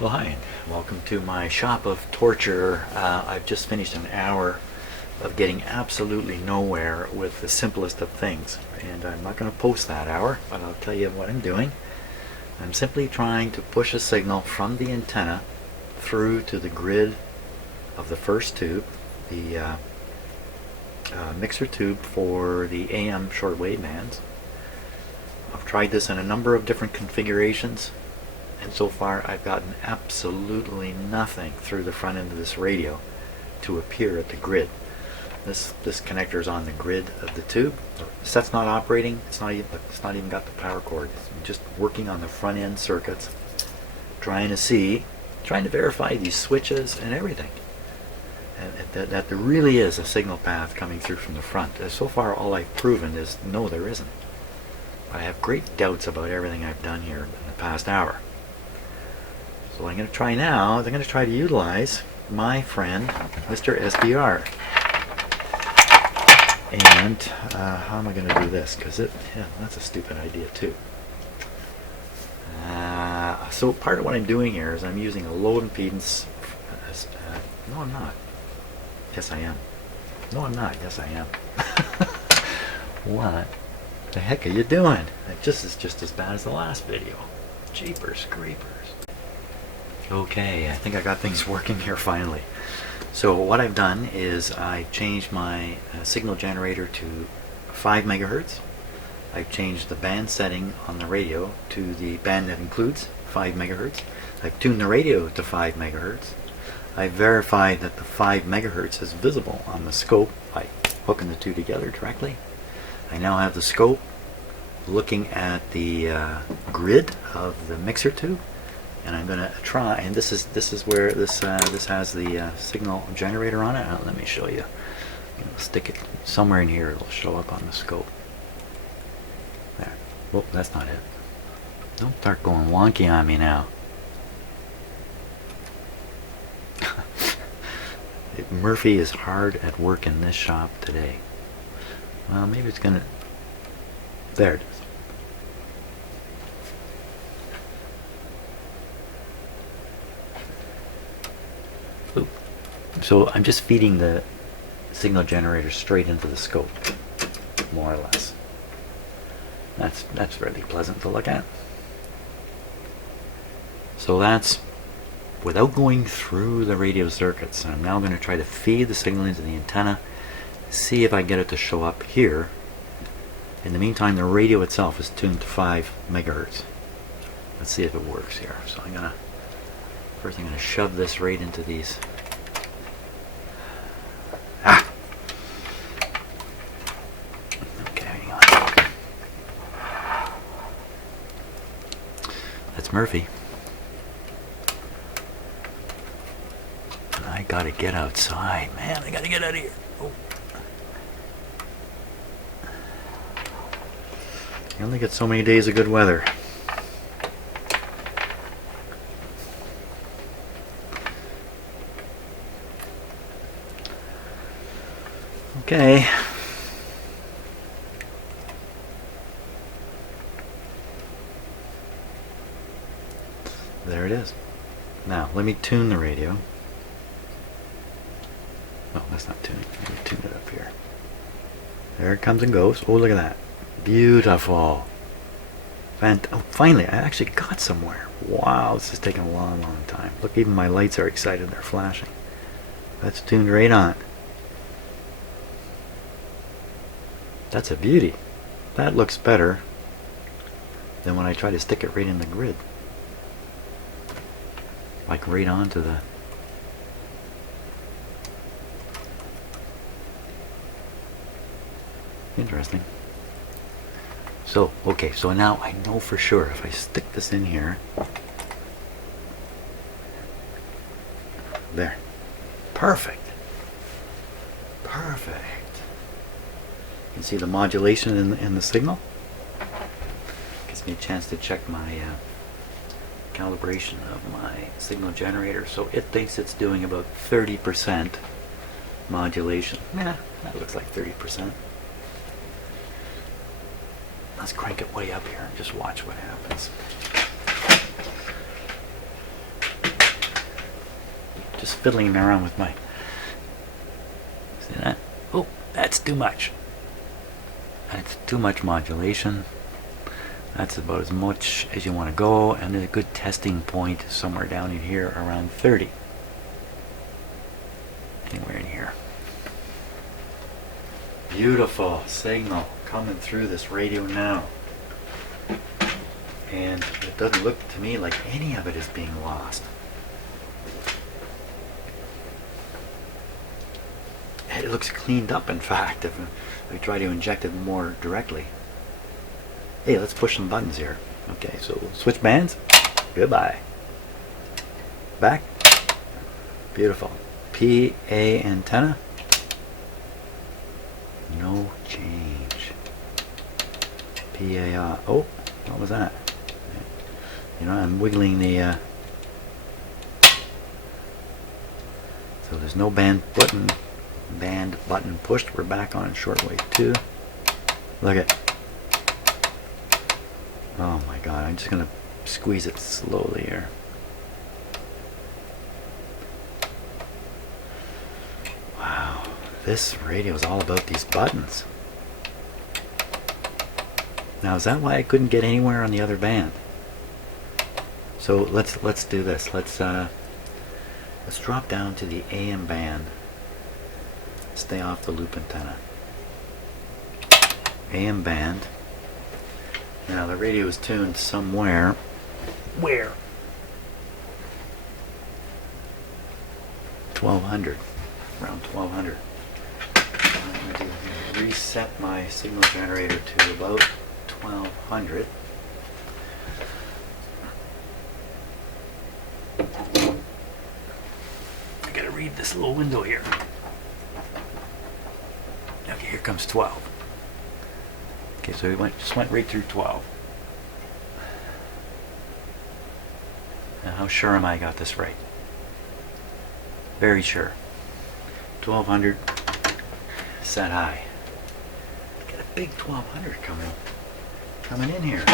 Well, hi, and welcome to my shop of torture. I've just finished an hour of getting absolutely nowhere with the simplest of things, and I'm not going to post that hour, but I'll tell you what I'm doing. I'm simply trying to push a signal from the antenna through to the grid of the first tube, the mixer tube for the AM shortwave bands. I've tried this in a number of different configurations, and so far I've gotten absolutely nothing through the front end of this radio to appear at the grid. This connector is on the grid of the tube. The set's not operating. It's not even got the power cord. It's just working on the front end circuits, trying to verify these switches and everything, and that there really is a signal path coming through from the front. So far, all I've proven is no, there isn't. I have great doubts about everything I've done here in the past hour. So what I'm going to try now is I'm going to try to utilize my friend, Mr. SBR. And how am I going to do this? Because that's a stupid idea too. So part of what I'm doing here is I'm using a low impedance. No, I'm not. Yes, I am. No, I'm not. Yes, I am. What the heck are you doing? It's just as bad as the last video. Jeepers creepers. Okay, I think I got things working here finally. So what I've done is I changed my signal generator to 5 megahertz. I've changed the band setting on the radio to the band that includes 5 megahertz. I've tuned the radio to 5 megahertz. I verified that the 5 megahertz is visible on the scope by hooking the two together directly. I now have the scope looking at the grid of the mixer tube, and I'm going to try. And this is where this has the signal generator on it. Let me show you. Stick it somewhere in here. It'll show up on the scope. There. Whoop, that's not it. Don't start going wonky on me now. Murphy is hard at work in this shop today. Well, maybe it's gonna. There it is. Oop. So I'm just feeding the signal generator straight into the scope, more or less. That's really pleasant to look at. So that's without going through the radio circuits. I'm now going to try to feed the signal into the antenna, see if I get it to show up here. In the meantime, the radio itself is tuned to 5 megahertz. Let's see if it works here. So first I'm going to shove this right into these. Okay, hang on. That's Murphy. I gotta get outside, man. I gotta get out of here. Oh. You only get so many days of good weather. Okay. There it is. Now, let me tune the radio. No, that's not tuning. Let me tune it up here. There it comes and goes. Oh, look at that. Beautiful. Oh, finally, I actually got somewhere. Wow, this is taking a long, long time. Look, even my lights are excited. They're flashing. That's tuned right on. That's a beauty. That looks better than when I try to stick it right in the grid. Like right onto the... Interesting. So, okay, so now I know for sure if I stick this in here. There. Perfect. Perfect. You can see the modulation in the signal. Gives me a chance to check my calibration of my signal generator. So it thinks it's doing about 30% modulation. Yeah, that looks like 30%. Let's crank it way up here and just watch what happens. just fiddling around with my... See that? Oh, that's too much. That's too much modulation. That's about as much as you want to go, and a good testing point is somewhere down in here around 30. Anywhere in here. Beautiful signal coming through this radio now. And it doesn't look to me like any of it is being lost. It looks cleaned up, in fact, if we try to inject it more directly. Hey, let's push some buttons here. Okay, so switch bands. Goodbye. Back. Beautiful. PA antenna. No change. PA. Oh, what was that? You know, I'm wiggling the... So there's no band button pushed. We're back on shortwave 2. Look at... Oh my god, I'm just gonna squeeze it slowly here. Wow, this radio is all about these buttons. Now, is that why I couldn't get anywhere on the other band? So let's do this. Let's drop down to the AM band. Stay off the loop antenna. AM band. Now the radio is tuned somewhere. Where? 1200. Around 1200. I'm going to reset my signal generator to about 1200. I gotta read this little window here. Okay, here comes 12. Okay, so it just went right through 12. Now, how sure am I got this right? Very sure. 1200 set high. Got a big 1200 coming in here.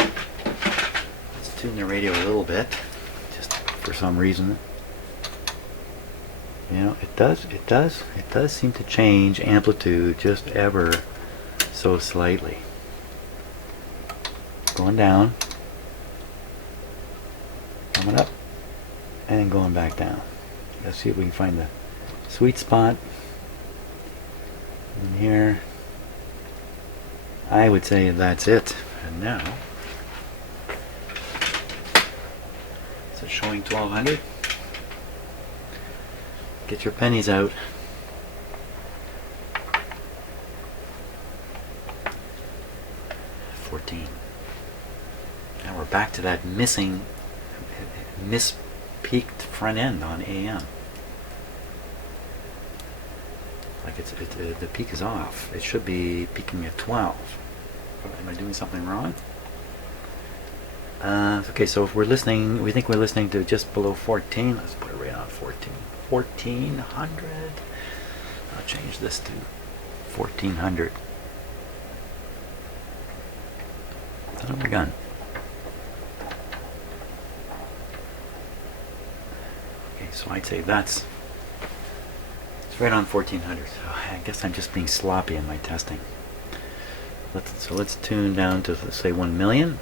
Let's tune the radio a little bit, just for some reason. You know, it does seem to change amplitude just ever so slightly. Going down, coming up, and going back down. Let's see if we can find the sweet spot in here. I would say that's it. And now, is it showing 1200? Get your pennies out. 14. Now we're back to that mis-peaked front end on AM. Like the peak is off. It should be peaking at 12. Am I doing something wrong? Okay, so if we're listening, we think we're listening to just below 14. Let's put it right on 14. 1400. I'll change this to 1400. Son of a gun. Okay, so I'd say it's right on 1400. So I guess I'm just being sloppy in my testing. Let's tune down to, let's say, 1 million.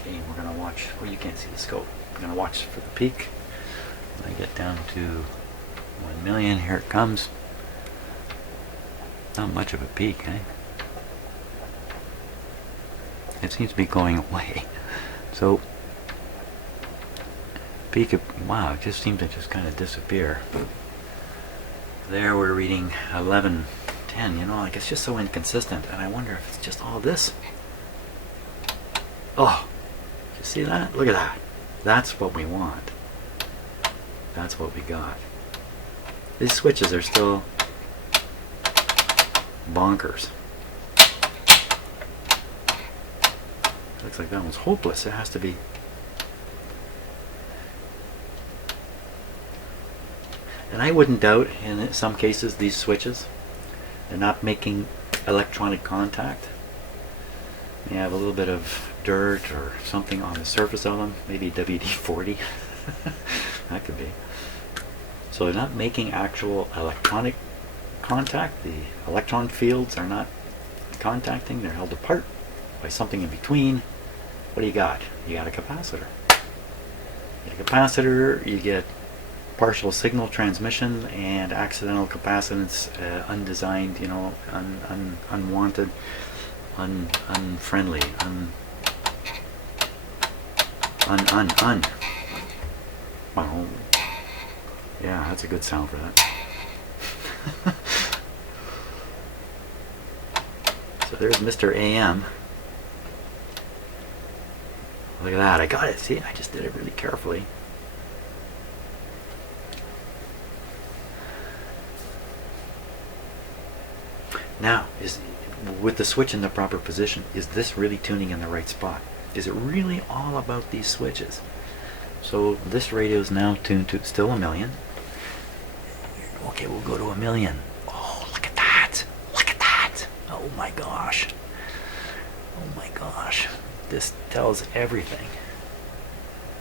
Okay, we're gonna watch. Well, you can't see the scope. I'm gonna watch for the peak. When I get down to 1 million, here it comes. Not much of a peak, eh? It seems to be going away. So peak of, wow, it just seemed to just kind of disappear. There we're reading 1110. You know, like, it's just so inconsistent, and I wonder if it's just all this. Oh, you see that? Look at that. That's what we want. That's what we got. These switches are still bonkers. Looks like that one's hopeless. It has to be. And I wouldn't doubt, in some cases, these switches, they're not making electronic contact. They have a little bit of dirt or something on the surface of them, maybe WD-40. That could be. So they're not making actual electronic contact. The electron fields are not contacting. They're held apart by something in between. What do you got? You got a capacitor. You get a capacitor, you get partial signal transmission and accidental capacitance, undesigned, you know, unwanted, unfriendly, Well, yeah, that's a good sound for that. So there's Mr. AM. Look at that, I got it. See, I just did it really carefully. Now, with the switch in the proper position, is this really tuning in the right spot? Is it really all about these switches? So this radio is now tuned to still 1,000,000. Okay, we'll go to 1,000,000. Oh, look at that! Look at that! Oh my gosh! Oh my gosh! This tells everything.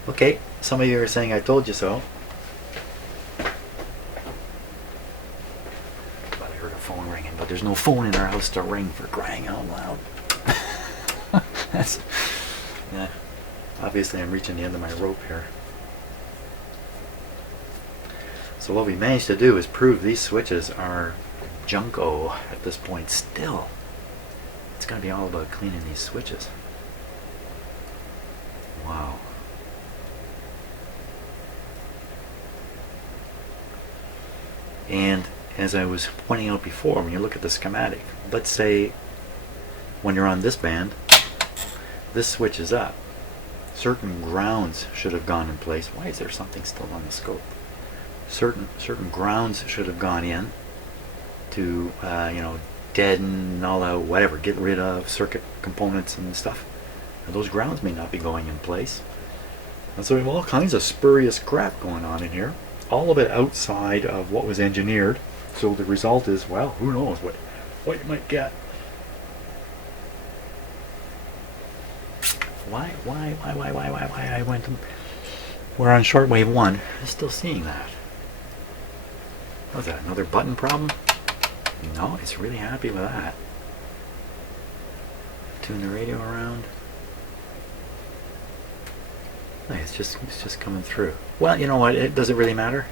Okay, some of you are saying I told you so. But I heard a phone ringing, but there's no phone in our house to ring, for crying out loud. That's, yeah. Obviously I'm reaching the end of my rope here. So what we managed to do is prove these switches are junko at this point still. It's going to be all about cleaning these switches. Wow. And as I was pointing out before, when you look at the schematic, let's say when you're on this band, this switch is up. Certain grounds should have gone in place. Why is there something still on the scope? Certain grounds should have gone in to you know, deaden, null out, whatever, get rid of circuit components and stuff. And those grounds may not be going in place. And so we have all kinds of spurious crap going on in here. All of it outside of what was engineered. So the result is, well, who knows what you might get. Why I went to, we're on shortwave 1, I'm still seeing that. Was that another button problem? No, it's really happy with that. Tune the radio around. Hey, it's just coming through. Well, you know what, does it really matter?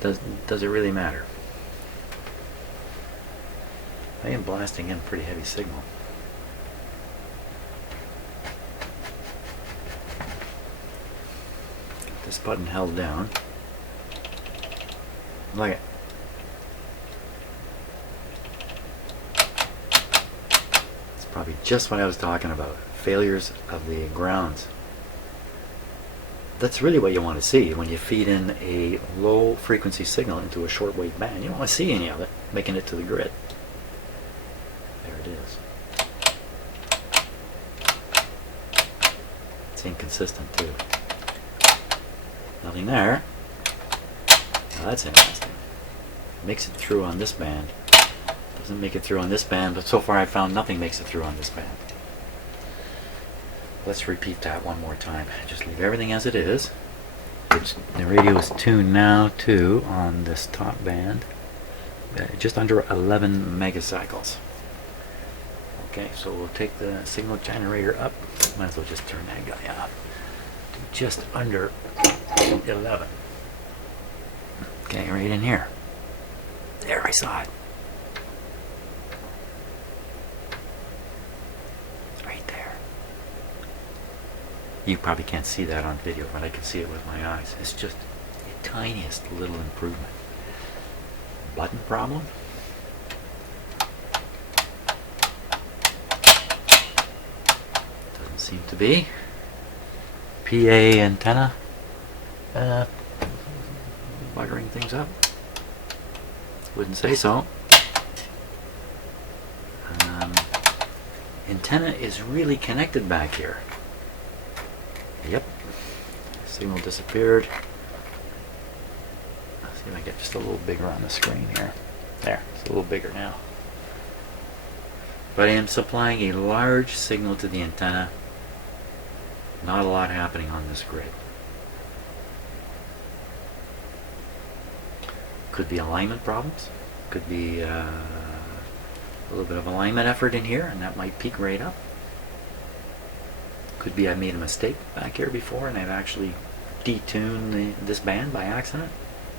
Does it really matter? I am blasting in pretty heavy signal. Get this button held down. Look at. It's probably just what I was talking about. Failures of the grounds. That's really what you want to see when you feed in a low frequency signal into a shortwave band. You don't want to see any of it making it to the grid. Is. It's inconsistent too. Nothing there. Now that's interesting. Makes it through on this band. Doesn't make it through on this band, but so far I've found nothing makes it through on this band. Let's repeat that one more time. Just leave everything as it is. The radio is tuned now to, on this top band, just under 11 megacycles. Okay, so we'll take the signal generator up. Might as well just turn that guy off. To just under 11. Okay, right in here. There, I saw it. Right there. You probably can't see that on video, but I can see it with my eyes. It's just the tiniest little improvement. Button problem? Seem to be. PA antenna buggering things up. Wouldn't say so. Antenna is really connected back here. Yep. Signal disappeared. Let's see if I get just a little bigger on the screen here. There, it's a little bigger now. But I am supplying a large signal to the antenna. Not a lot happening on this grid. Could be alignment problems. Could be a little bit of alignment effort in here, and that might peak right up. Could be I made a mistake back here before, and I've actually detuned this band by accident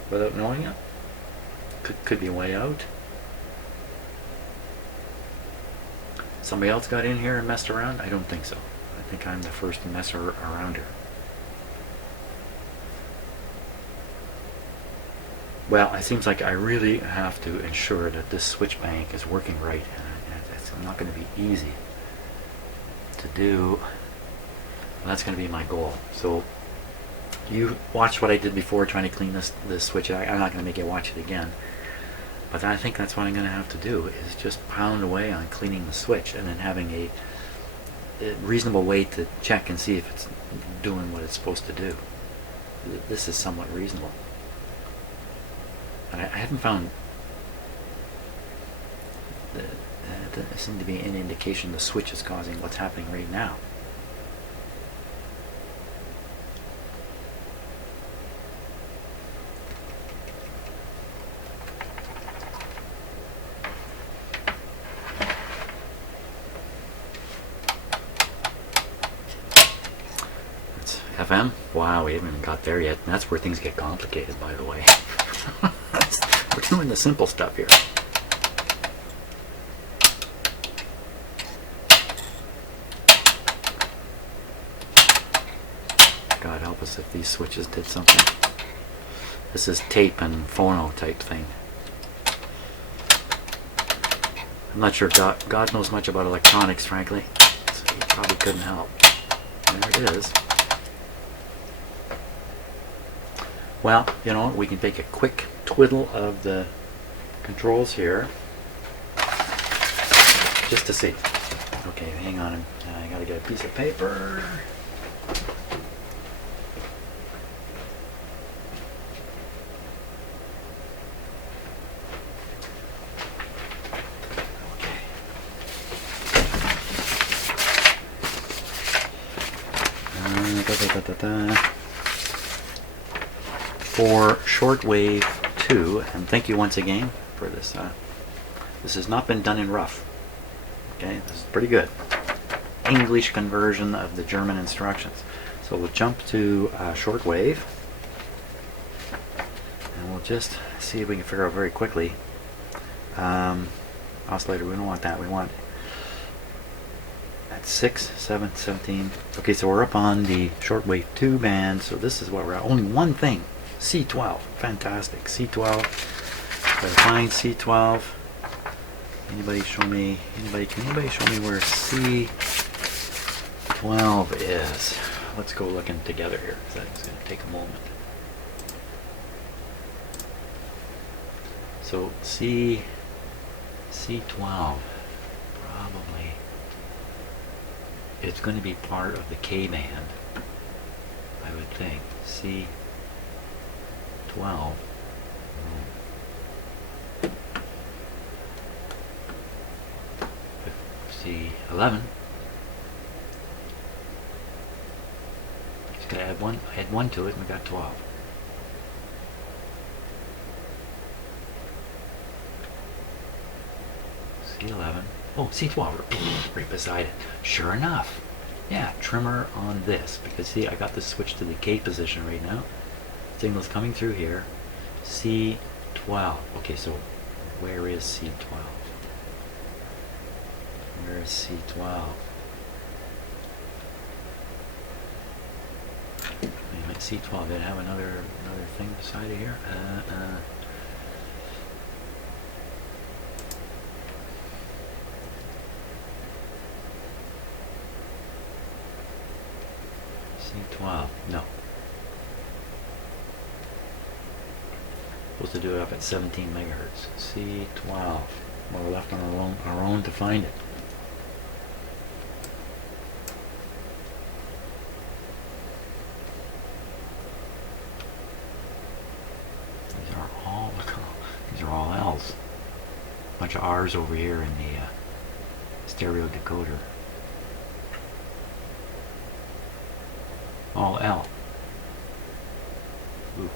without knowing it. Could be way out. Somebody else got in here and messed around? I don't think so. I think I'm the first messer around here. Well, it seems like I really have to ensure that this switch bank is working right, and it's not going to be easy to do. That's going to be my goal. So you watched what I did before trying to clean this switch. I'm not going to make you watch it again, but I think that's what I'm going to have to do, is just pound away on cleaning the switch, and then having a reasonable way to check and see if it's doing what it's supposed to do. This is somewhat reasonable. And I haven't found there seems to be any indication the switch is causing what's happening right now. It's FM? Wow, we haven't even got there yet. And that's where things get complicated, by the way. We're doing the simple stuff here. God help us if these switches did something. This is tape and phono type thing. I'm not sure God knows much about electronics, frankly. So he probably couldn't help. There it is. Well, you know, we can take a quick twiddle of the controls here just to see. Okay, hang on. I gotta get a piece of paper. For shortwave 2, and thank you once again for this. This has not been done in rough. Okay, this is pretty good. English conversion of the German instructions. So we'll jump to shortwave, and we'll just see if we can figure out very quickly. Oscillator, we don't want that. We want at 6, 7, 17. Okay, so we're up on the shortwave 2 band. So this is what we're at. Only one thing. C12, fantastic. C12. Gotta find C12. Anybody show me? Can anybody show me where C12 is? Let's go looking together here, because that's going to take a moment. So C12 probably it's going to be part of the K band, I would think. C12. C11. Just gotta add one to it, and we got 12. C11. Oh, C12 right beside it. Sure enough. Yeah, trimmer on this, because see, I got this switched to the K position right now. Signal's coming through here. C12. Okay, so where is C12? Where is C12? C12. Did I have another thing beside it here? C12. No. Supposed to do it up at 17 megahertz. C12. We're left on our own to find it. These are all L's. Bunch of R's over here in the stereo decoder. all L. Ooh.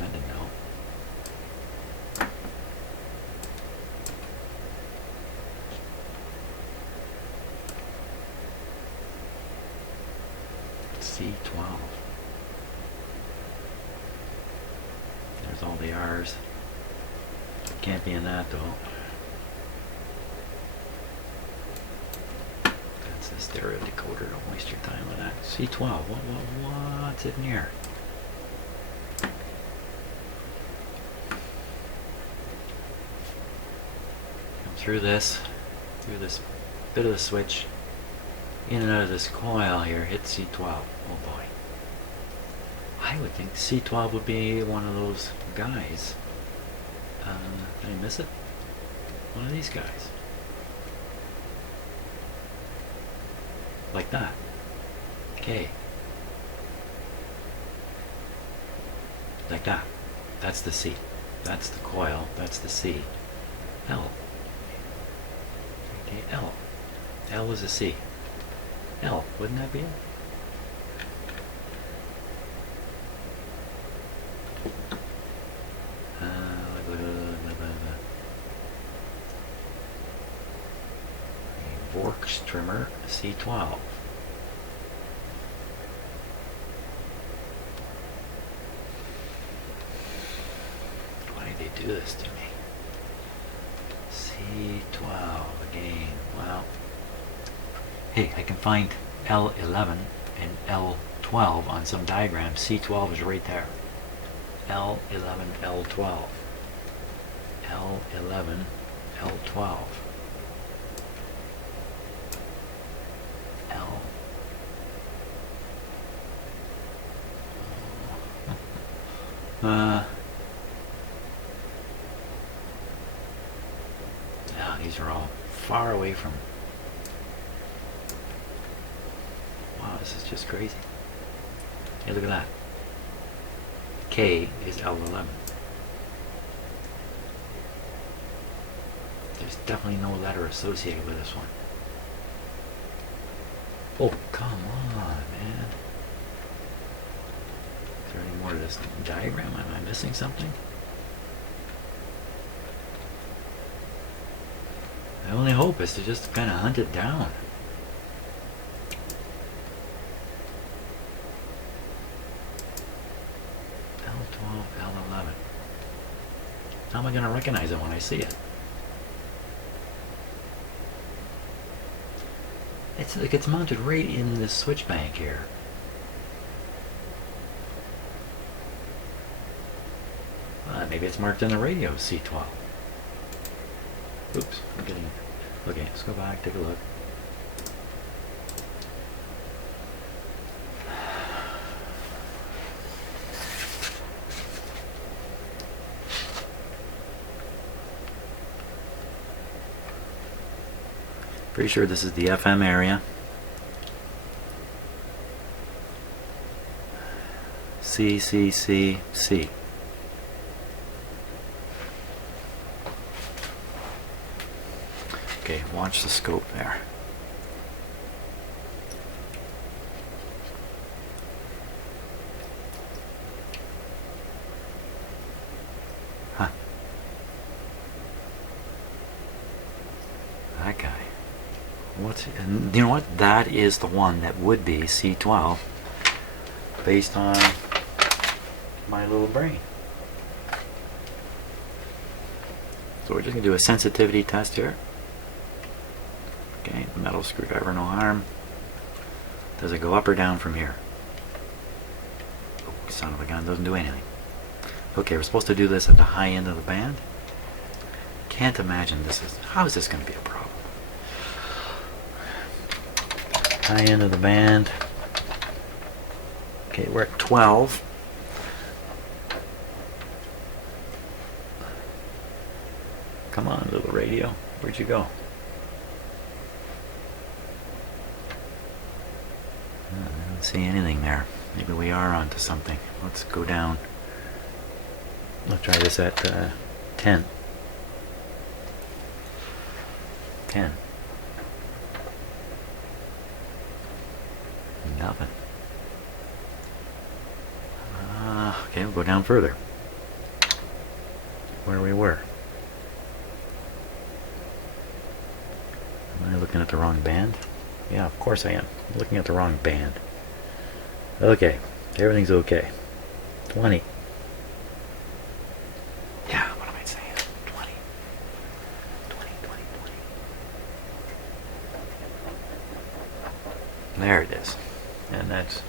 I didn't know. C12. There's all the R's. Can't be in that though. That's the stereo decoder. Don't waste your time on that. C12. What's in here? Come through this bit of the switch, in and out of this coil here. Hit C12. Oh boy. I would think C12 would be one of those guys. Did I miss it? One of these guys. Like that. Okay. Like that. That's the C. That's the coil. That's the C. L. Okay, L. L is a C. L. Wouldn't that be it? Vork's trimmer C12. Why did they do this to me? C12 again. Well, hey, I can find L11 and L12 on some diagrams. C12 is right there. L11, L12. L11, L12. L. Yeah, these are all far away from. Wow, this is just crazy. Hey, look at that. K is L11. There's definitely no letter associated with this one. Oh, come on, man. Is there any more to this diagram? Am I missing something? My only hope is to just kind of hunt it down. L12, L11. How am I going to recognize it when I see it? It's like it's mounted right in this switch bank here. Maybe it's marked in the radio, C12. Oops, I'm getting. Okay, let's go back, take a look. Pretty sure this is the FM area. C, C, C, C. Okay, watch the scope there. Huh. That guy. What's, and you know what? That is the one that would be C12 based on my little brain. So we're just going to do a sensitivity test here. Okay, metal screwdriver, no harm. Does it go up or down from here? Oh, son of a gun, doesn't do anything. Okay, we're supposed to do this at the high end of the band. Can't imagine this is, how is this going to be a problem? High end of the band. Okay, we're at 12. Come on, little radio. Where'd you go? I don't see anything there. Maybe we are onto something. Let's go down. I'll try this at 10. 10. Nothing. Okay, we'll go down further. Where we were. Am I looking at the wrong band? Yeah, of course I am. I'm looking at the wrong band. Okay, everything's okay. 20. Yeah, what am I saying? 20. 20, 20, 20. There it is. And that's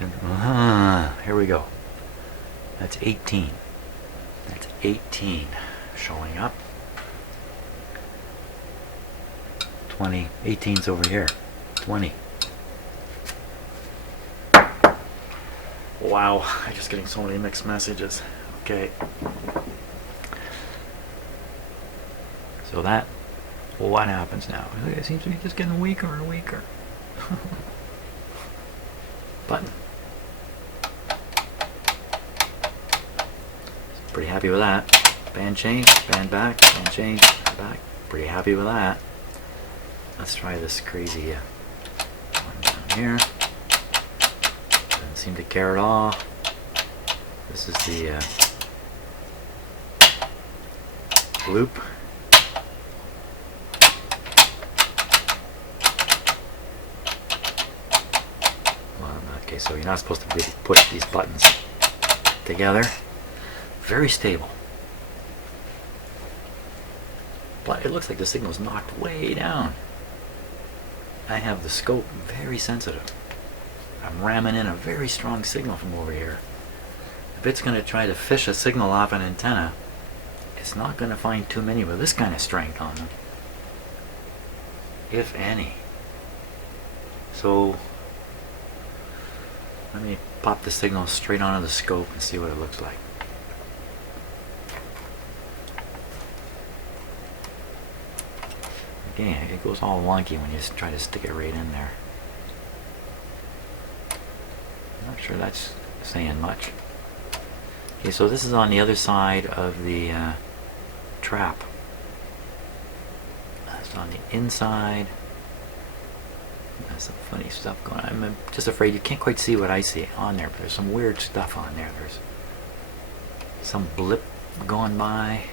in, here we go. That's 18. That's 18 showing up. 20. 18's over here. 20. Wow, I'm just getting so many mixed messages. Okay. So that, well, what happens now? It seems to be just getting weaker and weaker. Button. Pretty happy with that. Band change, band back, band change, band back. Pretty happy with that. Let's try this crazy one down here. Doesn't seem to care at all. This is the loop. Well, okay, so you're not supposed to really put these buttons together. Very stable. But it looks like the signal's knocked way down. I have the scope very sensitive. I'm ramming in a very strong signal from over here. If it's going to try to fish a signal off an antenna, it's not going to find too many with this kind of strength on them. If any. So, let me pop the signal straight onto the scope and see what it looks like. Again, it goes all wonky when you try to stick it right in there. I'm not sure that's saying much. Okay, so this is on the other side of the trap. That's on the inside. There's some funny stuff going on. I'm just afraid you can't quite see what I see on there, but there's some weird stuff on there. There's some blip going by.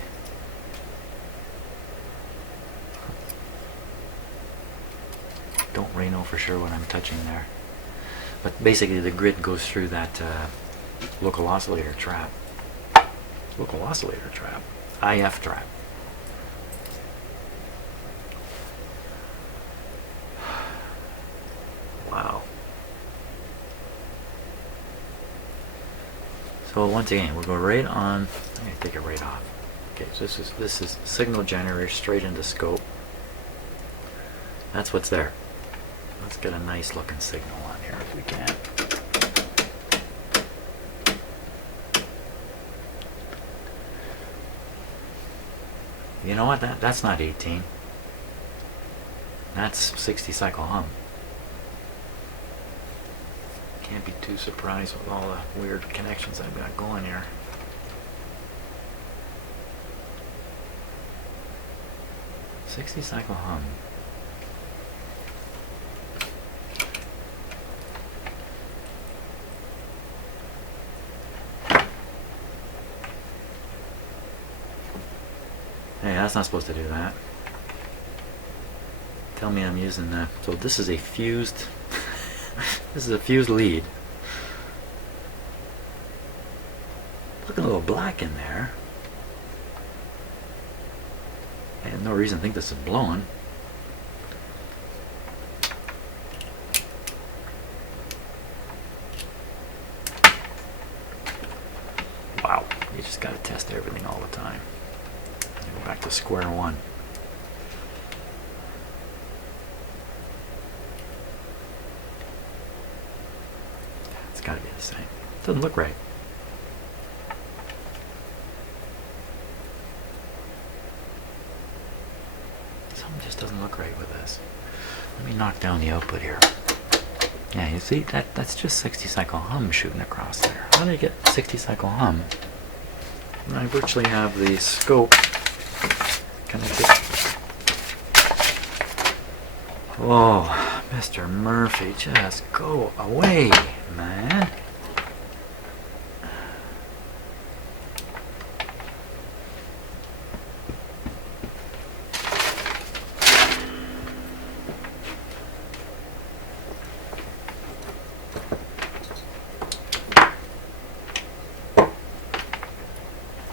Don't really know for sure what I'm touching there. But basically the grid goes through that local oscillator trap. Local oscillator trap. IF trap. Wow. So once again, we'll go right on. I'm going to take it right off. Okay, so this is signal generator straight into scope. That's what's there. Let's get a nice looking signal on here if we can. You know what? That's not 18. That's 60 cycle hum. Can't be too surprised with all the weird connections I've got going here. "60 cycle hum." Hey, that's not supposed to do that. Tell me I'm using that. So this is a fused this is a fused lead. Looking a little black in there. I have no reason to think this is blowing. Wow, you just gotta test everything all the time. Go back to square one. It's got to be the same. Doesn't look right. Something just doesn't look right with this. Let me knock down the output here. Yeah, you see that's just 60 cycle hum shooting across there. How do I get 60 cycle hum? I virtually have the scope connected. Oh Mr. Murphy, just go away, man.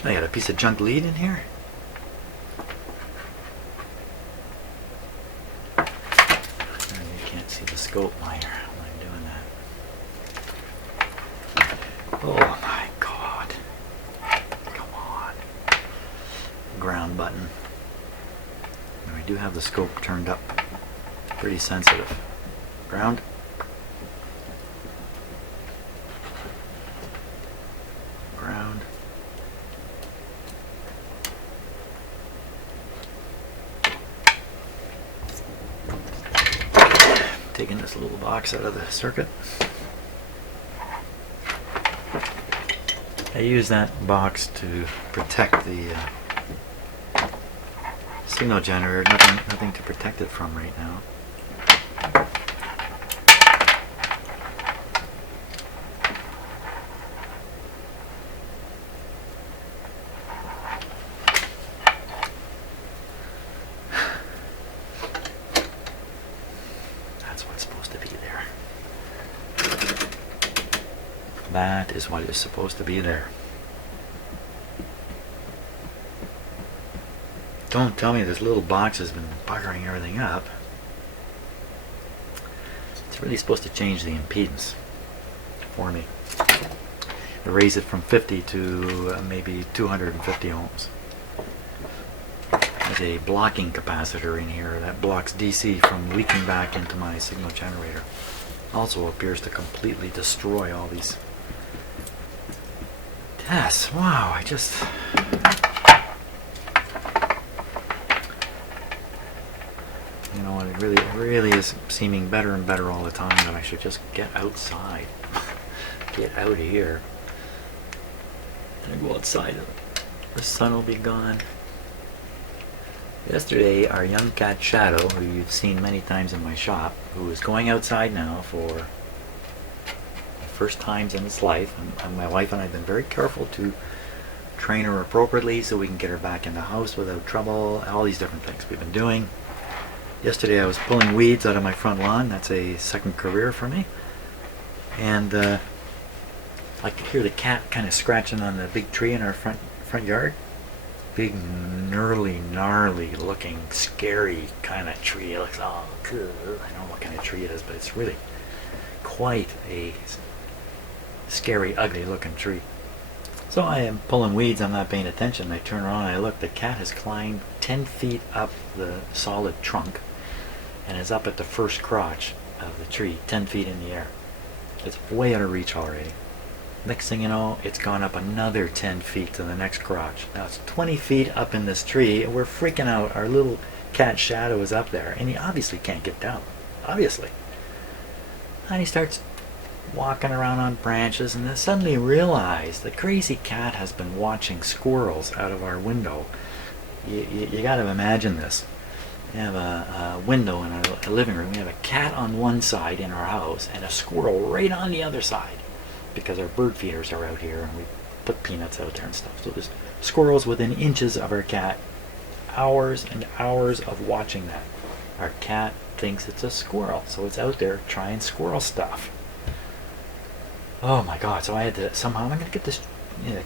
I got a piece of junk lead in here. You can't see the scope wire when I'm doing that. Oh my God. Come on. Ground button. And we do have the scope turned up. Pretty sensitive. Ground. Ground. Taking this little box out of the circuit. I use that box to protect the signal generator. Nothing to protect it from right now. That is what is supposed to be there. Don't tell me this little box has been buggering everything up. It's really supposed to change the impedance for me. Raise it from 50 to maybe 250 ohms. There's a blocking capacitor in here that blocks DC from leaking back into my signal generator. Also appears to completely destroy all these tests. Wow, you know, it really is seeming better and better all the time that I should just get outside. Get out of here. And go outside. The sun will be gone. Yesterday, our young cat Shadow, who you've seen many times in my shop, who is going outside now for the first times in its life, and my wife and I have been very careful to train her appropriately so we can get her back in the house without trouble, all these different things we've been doing. Yesterday I was pulling weeds out of my front lawn. That's a second career for me. And I could hear the cat kind of scratching on the big tree in our front yard. Big, gnarly looking, scary kind of tree. It looks, oh, good. I don't know what kind of tree it is, but it's really quite a scary, ugly looking tree. So I am pulling weeds, I'm not paying attention. I turn around and I look, the cat has climbed 10 feet up the solid trunk and is up at the first crotch of the tree, 10 feet in the air. It's way out of reach already. Next thing you know, it's gone up another 10 feet to the next crotch. Now it's 20 feet up in this tree, and we're freaking out. Our little cat Shadow is up there, and he obviously can't get down. Obviously. And he starts walking around on branches, and then suddenly realize the crazy cat has been watching squirrels out of our window. You got to imagine this. We have a window in our living room. We have a cat on one side in our house, and a squirrel right on the other side, because our bird feeders are out here and we put peanuts out there and stuff. So there's squirrels within inches of our cat. Hours and hours of watching that. Our cat thinks it's a squirrel, so it's out there trying squirrel stuff. Oh my God, so I had to, somehow I'm going to get this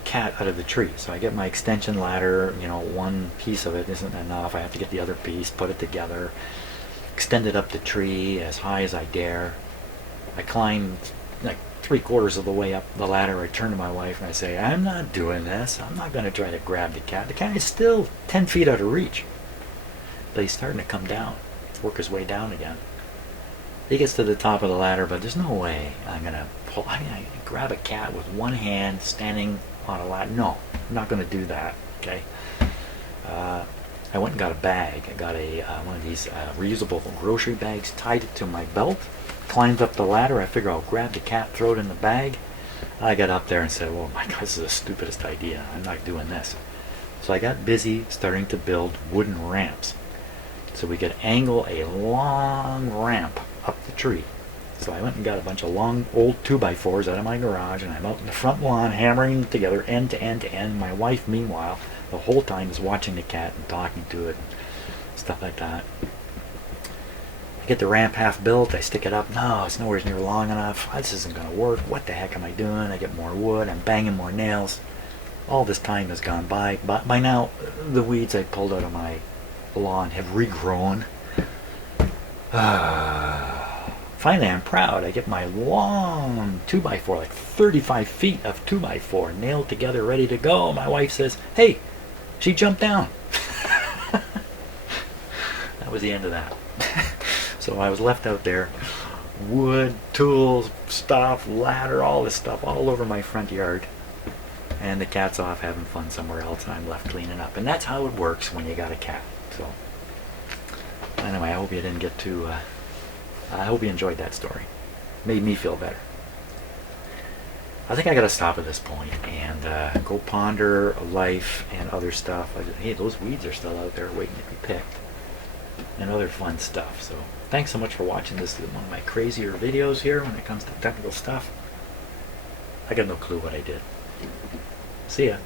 cat out of the tree. So I get my extension ladder, one piece of it isn't enough. I have to get the other piece, put it together, extend it up the tree as high as I dare. I climb like 3/4 of the way up the ladder. I turn to my wife and I say, I'm not doing this. I'm not going to try to grab the cat. The cat is still 10 feet out of reach. But he's starting to come down, work his way down again. He gets to the top of the ladder, but there's no way I'm going to pull. I grab a cat with one hand standing on a ladder. No, I'm not going to do that. Okay. I went and got a bag. I got one of these reusable grocery bags, tied it to my belt, climbed up the ladder. I figure I'll grab the cat, throw it in the bag. I got up there and said, oh my God, this is the stupidest idea. I'm not doing this. So I got busy starting to build wooden ramps. So we could angle a long ramp up the tree. So I went and got a bunch of long old 2x4s out of my garage, and I'm out in the front lawn hammering them together end to end to end. My wife, meanwhile, the whole time is watching the cat and talking to it and stuff like that. I get the ramp half built, I stick it up. No, it's nowhere near long enough. This isn't going to work. What the heck am I doing? I get more wood, I'm banging more nails. All this time has gone by. But by now, the weeds I pulled out of my lawn have regrown. Finally, I'm proud. I get my long 2x4, like 35 feet of 2x4, nailed together, ready to go. My wife says, "Hey, she jumped down." That was the end of that. So I was left out there, wood, tools, stuff, ladder, all this stuff all over my front yard. And the cat's off having fun somewhere else, and I'm left cleaning up. And that's how it works when you got a cat. So anyway, I hope you didn't get too... I hope you enjoyed that story. Made me feel better. I think I gotta stop at this point and go ponder life and other stuff. Hey, those weeds are still out there waiting to be picked. And other fun stuff. So thanks so much for watching. This is one of my crazier videos here when it comes to technical stuff. I got no clue what I did. See ya.